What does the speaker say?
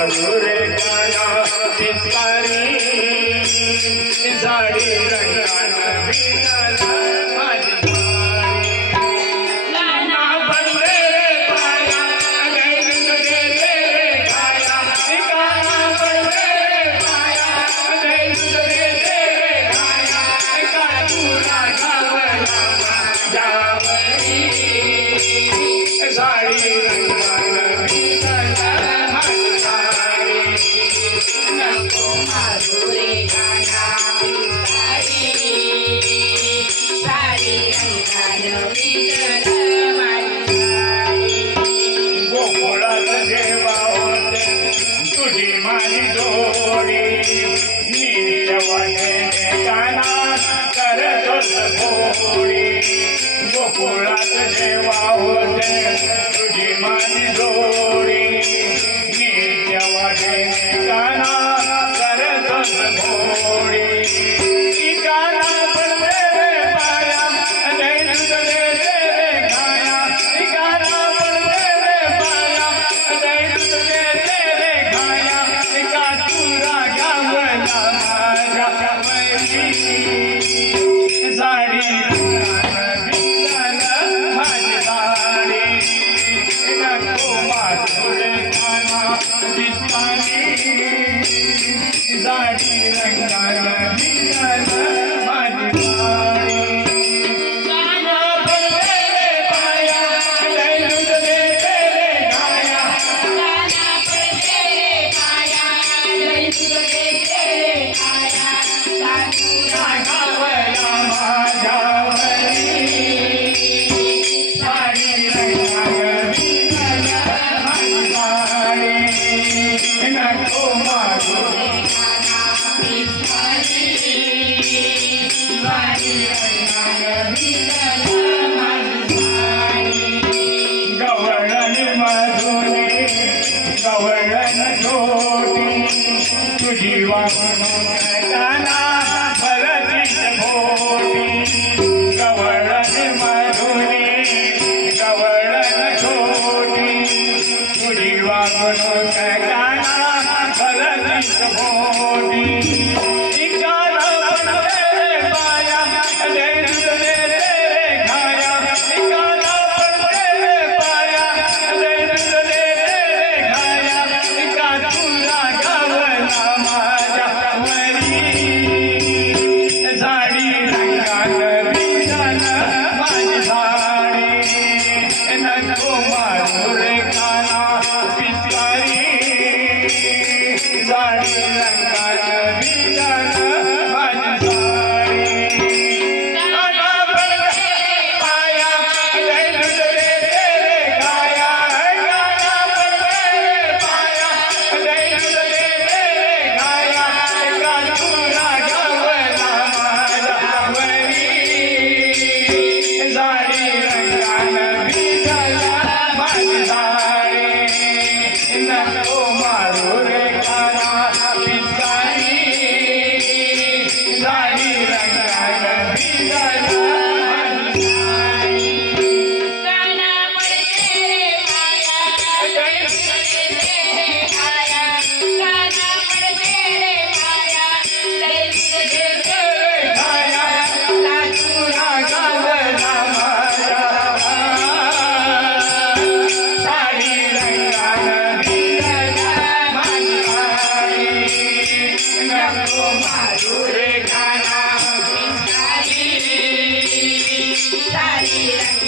मधुर गाना तिस्कारी झाड़ी रंग गोकुळात देव Thank you. જન જોડી તુજી વાહનો வாழ Maria.